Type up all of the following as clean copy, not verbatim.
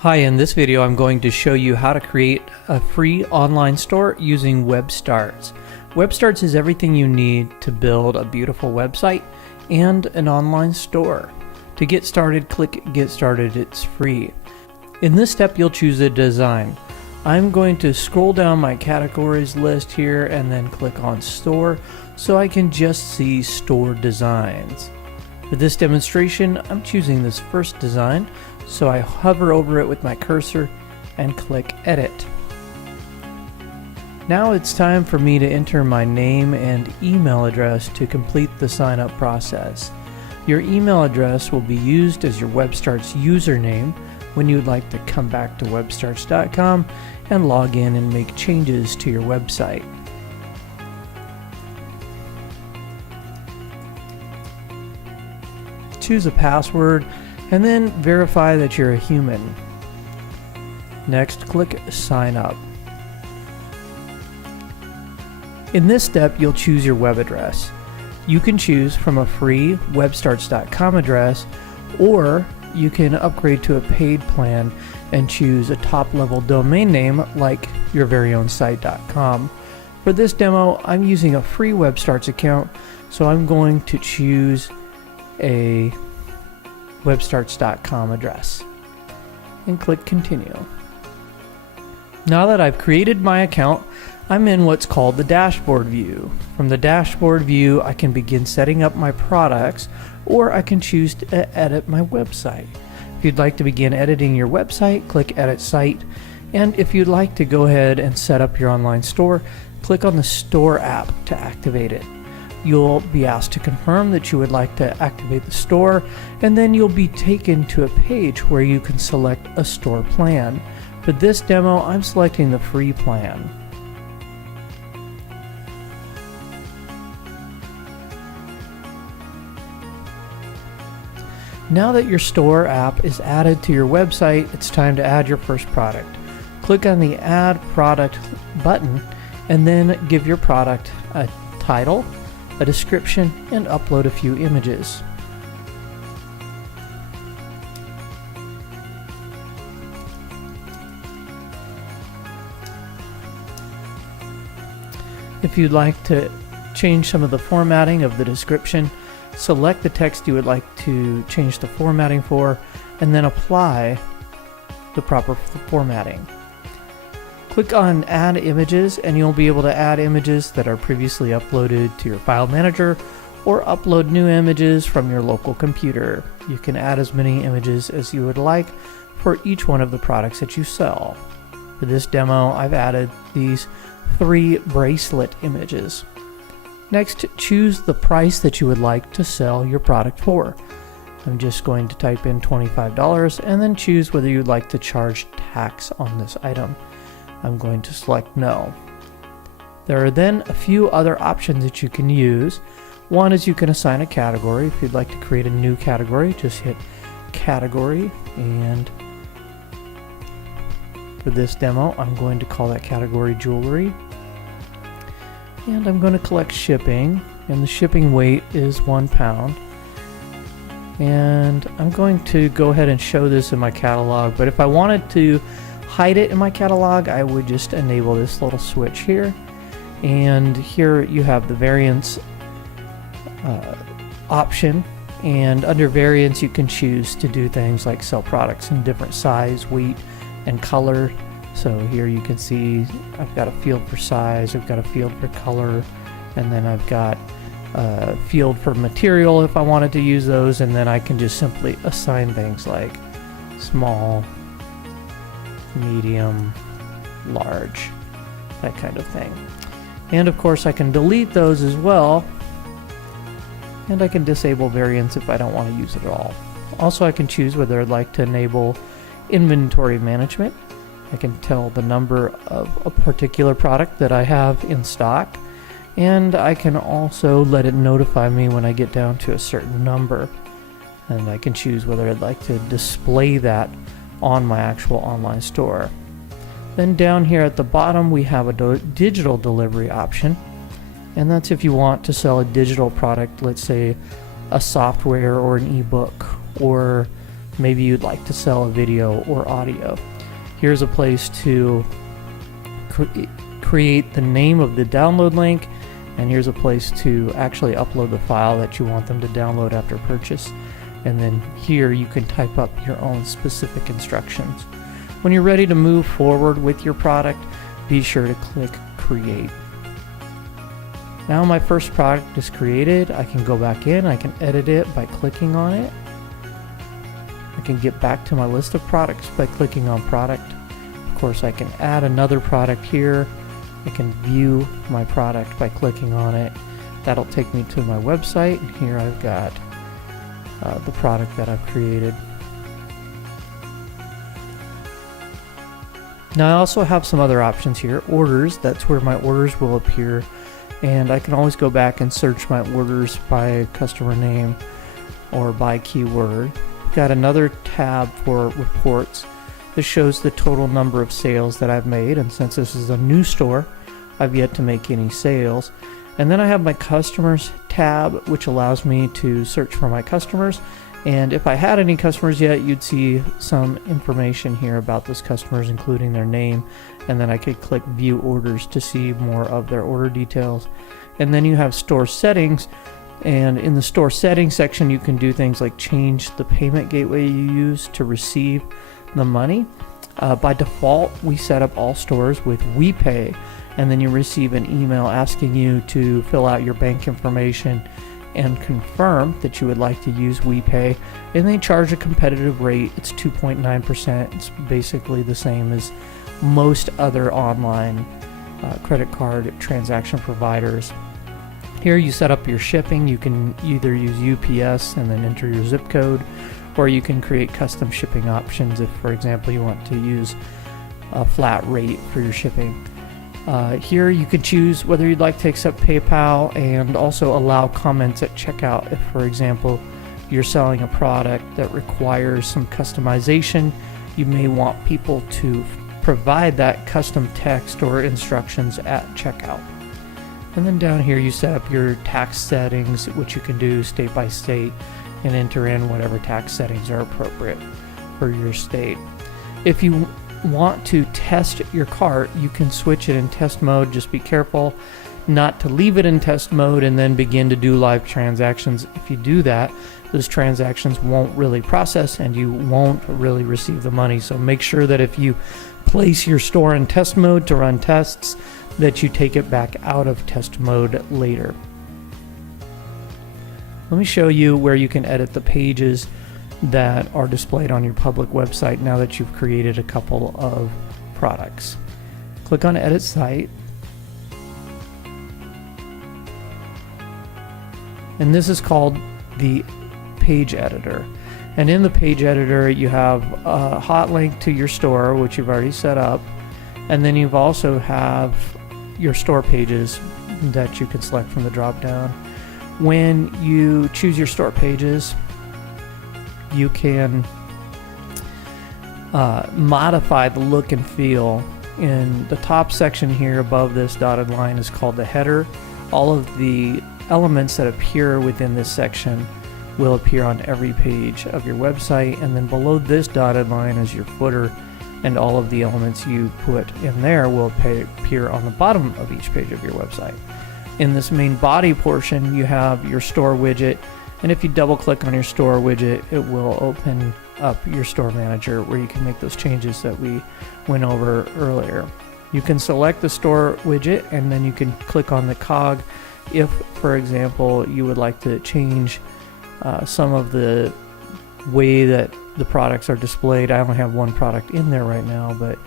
Hi, in this video I'm going to show you how to create a free online store using WebStarts. WebStarts is everything you need to build a beautiful website and an online store. To get started, click Get Started. It's free. In this step you'll choose a design. I'm going to scroll down my categories list here and then click on Store so I can just see store designs. For this demonstration, I'm choosing this first design, so I hover over it with my cursor and click Edit. Now it's time for me to enter my name and email address to complete the sign up process. Your email address will be used as your WebStarts username when you'd like to come back to webstarts.com and log in and make changes to your website. Choose a password and then verify that you're a human. Next, click Sign Up. In this step, you'll choose your web address. You can choose from a free webstarts.com address, or you can upgrade to a paid plan and choose a top-level domain name like your very own site.com. For this demo, I'm using a free WebStarts account, so I'm going to choose a webstarts.com address and click Continue. Now that I've created my account, I'm in what's called the dashboard view. From the dashboard view, I can begin setting up my products, or I can choose to edit my website. If you'd like to begin editing your website, click Edit Site, and if you'd like to go ahead and set up your online store, click on the Store app to activate it. You'll be asked to confirm that you would like to activate the store, and then you'll be taken to a page where you can select a store plan. For this demo, I'm selecting the free plan. Now that your store app is added to your website, it's time to add your first product. Click on the Add Product button and then give your product a title, a description, and upload a few images. If you'd like to change some of the formatting of the description, select the text you would like to change the formatting for, and then apply the proper formatting. Click on Add Images and you'll be able to add images that are previously uploaded to your file manager or upload new images from your local computer. You can add as many images as you would like for each one of the products that you sell. For this demo, I've added these 3 bracelet images. Next, choose the price that you would like to sell your product for. I'm just going to type in $25 and then choose whether you'd like to charge tax on this item. I'm going to select No. There are then a few other options that you can use. One is you can assign a category. If you'd like to create a new category, just hit Category, and for this demo, I'm going to call that category Jewelry. And I'm going to collect shipping, and the shipping weight is 1 pound. And I'm going to go ahead and show this in my catalog, but if I wanted to hide it in my catalog, I would just enable this little switch here. And here you have the variants option, and under variants you can choose to do things like sell products in different size, weight, and color. So here you can see I've got a field for size, I've got a field for color, and then I've got a field for material if I wanted to use those, and then I can just simply assign things like small, medium, large, that kind of thing. And of course I can delete those as well, and I can disable variants if I don't want to use it at all. Also, I can choose whether I'd like to enable inventory management. I can tell the number of a particular product that I have in stock, and I can also let it notify me when I get down to a certain number, and I can choose whether I'd like to display that on my actual online store. Then down here at the bottom we have a digital delivery option, and that's if you want to sell a digital product, let's say a software or an ebook or Maybe you'd like to sell a video or audio. Here's a place to create the name of the download link, and here's a place to actually upload the file that you want them to download after purchase. And then here you can type up your own specific instructions. When you're ready to move forward with your product, be sure to click Create. Now my first product is created. I can go back in, I can edit it by clicking on it. I can get back to my list of products by clicking on Product. Of course, I can add another product here. I can view my product by clicking on it. That'll take me to my website, and here I've got the product that I've created. Now I also have some other options here. Orders, that's where my orders will appear, and I can always go back and search my orders by customer name or by keyword. Got another tab for reports. This shows the total number of sales that I've made, and since this is a new store, I've yet to make any sales. And then I have my customers tab, which allows me to search for my customers. And if I had any customers yet, you'd see some information here about those customers, including their name. And then I could click View Orders to see more of their order details. And then you have store settings. And in the store settings section, you can do things like change the payment gateway you use to receive the money. By default, we set up all stores with WePay, and then you receive an email asking you to fill out your bank information and confirm that you would like to use WePay, and they charge a competitive rate. It's 2.9%. It's basically the same as most other online credit card transaction providers. Here you set up your shipping. You can either use UPS and then enter your zip code, or you can create custom shipping options if, for example, you want to use a flat rate for your shipping. Here you could choose whether you'd like to accept PayPal and also allow comments at checkout. If, for example, you're selling a product that requires some customization, you may want people to provide that custom text or instructions at checkout. And then down here you set up your tax settings, which you can do state by state, and enter in whatever tax settings are appropriate for your state. If you want to test your cart, you can switch it in test mode. Just be careful not to leave it in test mode and then begin to do live transactions. If you do that, those transactions won't really process and you won't really receive the money. So make sure that if you place your store in test mode to run tests, that you take it back out of test mode later. Let me show you where you can edit the pages that are displayed on your public website now that you've created a couple of products. Click on Edit Site. And this is called the Page Editor. And in the Page Editor, you have a hot link to your store, which you've already set up. And then you've also have your store pages that you can select from the drop down. When you choose your store pages, you can modify the look and feel. In the top section here above this dotted line is called the header. All of the elements that appear within this section will appear on every page of your website, and then below this dotted line is your footer, and all of the elements you put in there will appear on the bottom of each page of your website. In this main body portion, you have your store widget, and if you double click on your store widget, it will open up your store manager where you can make those changes that we went over earlier. You can select the store widget and then you can click on the cog if, for example, you would like to change some of the way that the products are displayed. I only have one product in there right now, but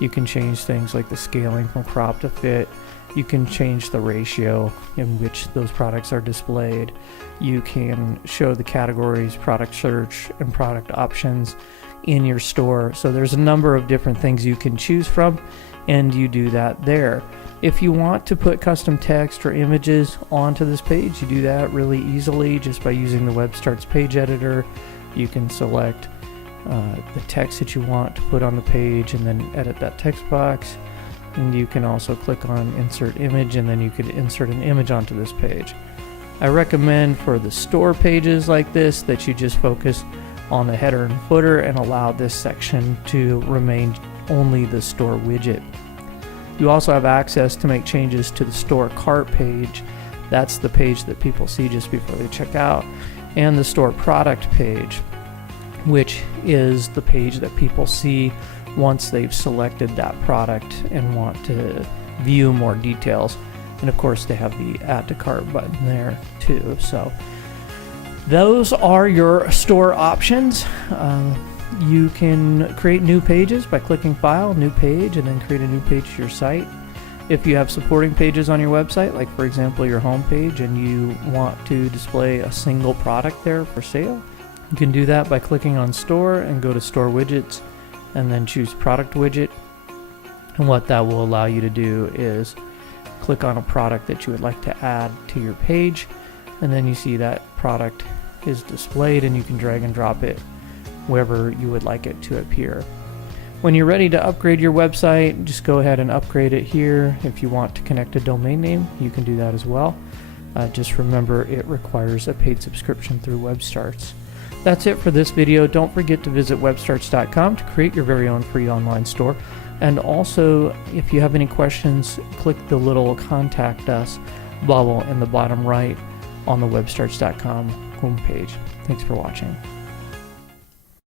you can change things like the scaling from crop to fit. You can change the ratio in which those products are displayed. You can show the categories, product search, and product options in your store. So there's a number of different things you can choose from, and you do that there. If you want to put custom text or images onto this page, you do that really easily just by using the WebStarts page editor. You can select the text that you want to put on the page and then edit that text box. And you can also click on Insert Image, and then you could insert an image onto this page. I recommend for the store pages like this that you just focus on the header and footer and allow this section to remain only the store widget. You also have access to make changes to the store cart page. That's the page that people see just before they check out, and the store product page, which is the page that people see once they've selected that product and want to view more details. And of course they have the add to cart button there too. So those are your store options. You can create new pages by clicking File, New Page, and then create a new page to your site. If you have supporting pages on your website, like for example your home page, and you want to display a single product there for sale, you can do that by clicking on Store and go to Store Widgets and then choose Product Widget. And what that will allow you to do is click on a product that you would like to add to your page, and then you see that product is displayed and you can drag and drop it wherever you would like it to appear. When you're ready to upgrade your website, just go ahead and upgrade it here. If you want to connect a domain name, you can do that as well. Just remember, it requires a paid subscription through WebStarts. That's it for this video. Don't forget to visit webstarts.com to create your very own free online store. And also, if you have any questions, click the little Contact Us bubble in the bottom right on the webstarts.com homepage. Thanks for watching.